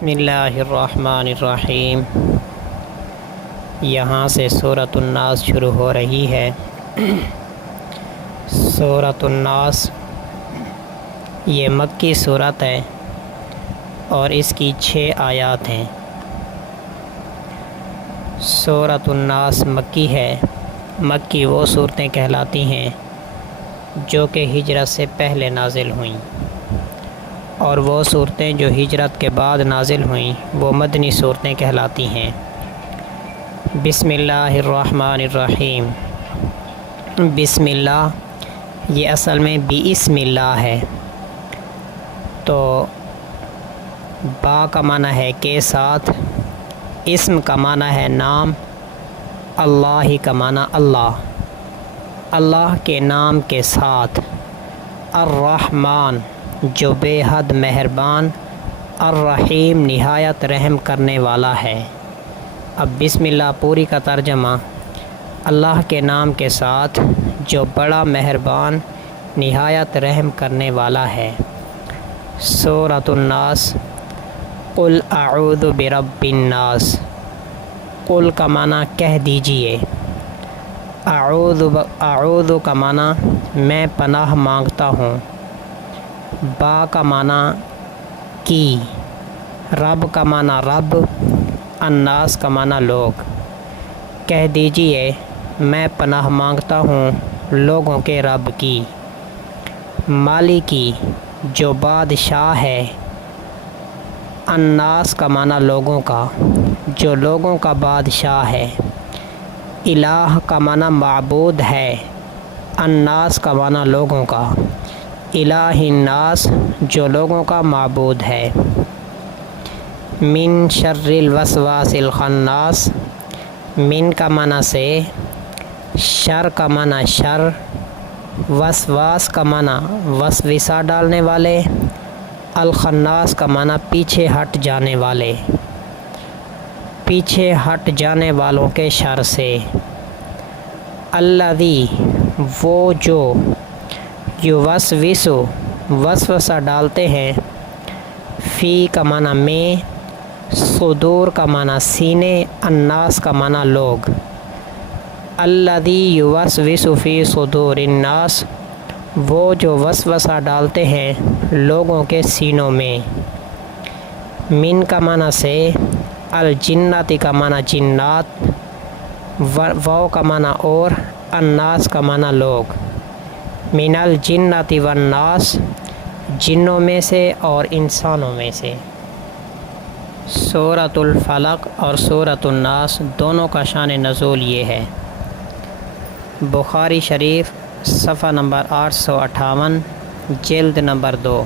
بسم اللہ الرحمن الرحیم۔ یہاں سے سورۃ الناس شروع ہو رہی ہے۔ سورۃ الناس یہ مکی سورت ہے اور اس کی 6 آیات ہیں۔ سورۃ الناس مکی ہے۔ مکی وہ صورتیں کہلاتی ہیں جو کہ ہجرت سے پہلے نازل ہوئیں، اور وہ صورتیں جو ہجرت کے بعد نازل ہوئیں وہ مدنی صورتیں کہلاتی ہیں۔ بسم اللہ الرحمن الرحیم۔ بسم اللہ یہ اصل میں بسم اللہ ہے، تو با کا معنی ہے کے ساتھ، اسم کا معنی ہے نام، اللہ کا معنی اللہ، اللہ کے نام کے ساتھ، الرحمن جو بے حد مہربان، الرحیم نہایت رحم کرنے والا ہے۔ اب بسم اللہ پوری کا ترجمہ: اللہ کے نام کے ساتھ جو بڑا مہربان نہایت رحم کرنے والا ہے۔ سورۃ الناس۔ قل اعوذ برب الناس۔ قل کا معنی کہہ دیجئے، اعوذ کا معنی میں پناہ مانگتا ہوں، با کا معنی کی، رب کا معنی رب، الناس کا معنی لوگ۔ کہہ دیجئے میں پناہ مانگتا ہوں لوگوں کے رب کی، مالک کی جو بادشاہ ہے، الناس کا معنی لوگوں کا جو لوگوں کا بادشاہ ہے، الہ کا معنی معبود ہے، الناس کا معنی لوگوں کا، الہ الناس جو لوگوں کا معبود ہے۔ من شر الوسواس الخناس۔ من کا معنی سے، شر کا معنی شر، وسواس کا معنی وسوسہ ڈالنے والے، الخناس کا معنی پیچھے ہٹ جانے والے، پیچھے ہٹ جانے والوں کے شر سے۔ الذی وہ جو، یوسوس وسوسہ ڈالتے ہیں، فی کا معنی میں، صدور کا معنی سینے، الناس کا معنی لوگ۔ الذی یوسوس فی صدور الناس وہ جو وسوسہ ڈالتے ہیں لوگوں کے سینوں میں۔ من کا معنی سے، الجنات کا معنی جنات، واو کا معنی اور، الناس کا معنی لوگ۔ من الجنات والناس جنوں میں سے اور انسانوں میں سے۔ سورۃ الفلق اور سورۃ الناس دونوں کا شان نزول یہ ہے۔ بخاری شریف صفحہ نمبر 858، جلد نمبر 2،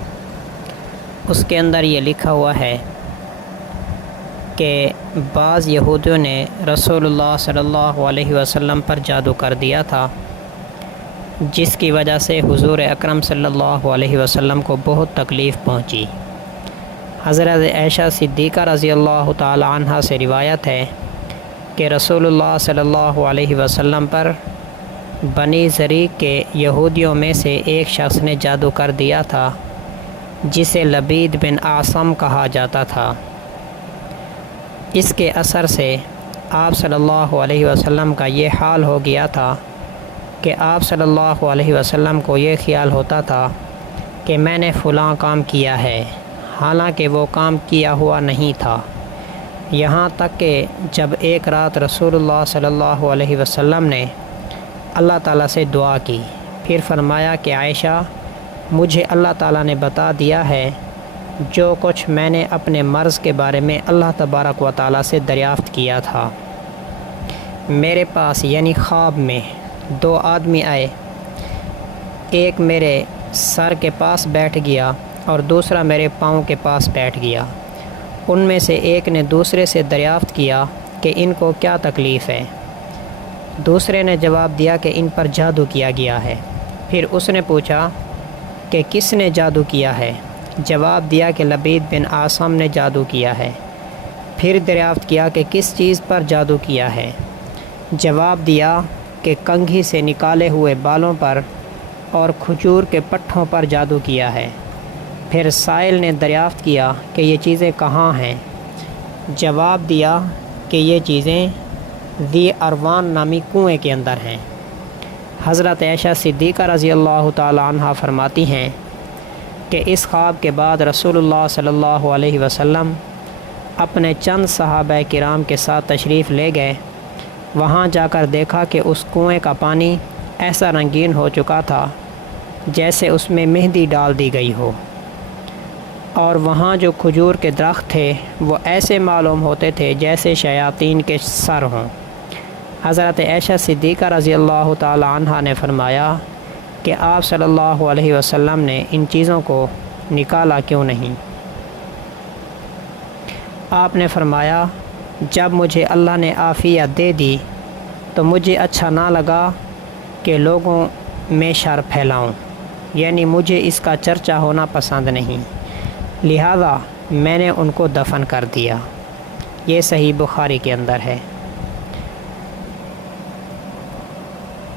اس کے اندر یہ لکھا ہوا ہے کہ بعض یہودیوں نے رسول اللہ صلی اللہ علیہ وسلم پر جادو کر دیا تھا، جس کی وجہ سے حضور اکرم صلی اللہ علیہ وسلم کو بہت تکلیف پہنچی۔ حضرت عائشہ صدیقہ رضی اللہ تعالی عنہ سے روایت ہے کہ رسول اللہ صلی اللہ علیہ وسلم پر بنی ضریق کے یہودیوں میں سے ایک شخص نے جادو کر دیا تھا، جسے لبید بن اعصم کہا جاتا تھا۔ اس کے اثر سے آپ صلی اللہ علیہ وسلم کا یہ حال ہو گیا تھا کہ آپ صلی اللہ علیہ وسلم کو یہ خیال ہوتا تھا کہ میں نے فلاں کام کیا ہے، حالانکہ وہ کام کیا ہوا نہیں تھا۔ یہاں تک کہ جب ایک رات رسول اللہ صلی اللہ علیہ وسلم نے اللہ تعالیٰ سے دعا کی، پھر فرمایا کہ عائشہ، مجھے اللہ تعالیٰ نے بتا دیا ہے جو کچھ میں نے اپنے مرض کے بارے میں اللہ تبارک و تعالیٰ سے دریافت کیا تھا۔ میرے پاس یعنی خواب میں 2 آدمی آئے، ایک میرے سر کے پاس بیٹھ گیا اور دوسرا میرے پاؤں کے پاس بیٹھ گیا۔ ان میں سے ایک نے دوسرے سے دریافت کیا کہ ان کو کیا تکلیف ہے۔ دوسرے نے جواب دیا کہ ان پر جادو کیا گیا ہے۔ پھر اس نے پوچھا کہ کس نے جادو کیا ہے؟ جواب دیا کہ لبید بن اعصم نے جادو کیا ہے۔ پھر دریافت کیا کہ کس چیز پر جادو کیا ہے؟ جواب دیا کہ کنگھی سے نکالے ہوئے بالوں پر اور کھجور کے پٹھوں پر جادو کیا ہے۔ پھر سائل نے دریافت کیا کہ یہ چیزیں کہاں ہیں؟ جواب دیا کہ یہ چیزیں ذی اروان نامی کنویں کے اندر ہیں۔ حضرت عائشہ صدیقہ رضی اللہ تعالی عنہ فرماتی ہیں کہ اس خواب کے بعد رسول اللہ صلی اللہ علیہ وسلم اپنے چند صحابہ کرام کے ساتھ تشریف لے گئے۔ وہاں جا کر دیکھا کہ اس کنویں کا پانی ایسا رنگین ہو چکا تھا جیسے اس میں مہندی ڈال دی گئی ہو، اور وہاں جو کھجور کے درخت تھے وہ ایسے معلوم ہوتے تھے جیسے شیاطین کے سر ہوں۔ حضرت عائشہ صدیقہ رضی اللہ تعالی عنہ نے فرمایا کہ آپ صلی اللہ علیہ وسلم نے ان چیزوں کو نکالا کیوں نہیں؟ آپ نے فرمایا جب مجھے اللہ نے عافیت دے دی تو مجھے اچھا نہ لگا کہ لوگوں میں شر پھیلاؤں، یعنی مجھے اس کا چرچا ہونا پسند نہیں، لہذا میں نے ان کو دفن کر دیا۔ یہ صحیح بخاری کے اندر ہے۔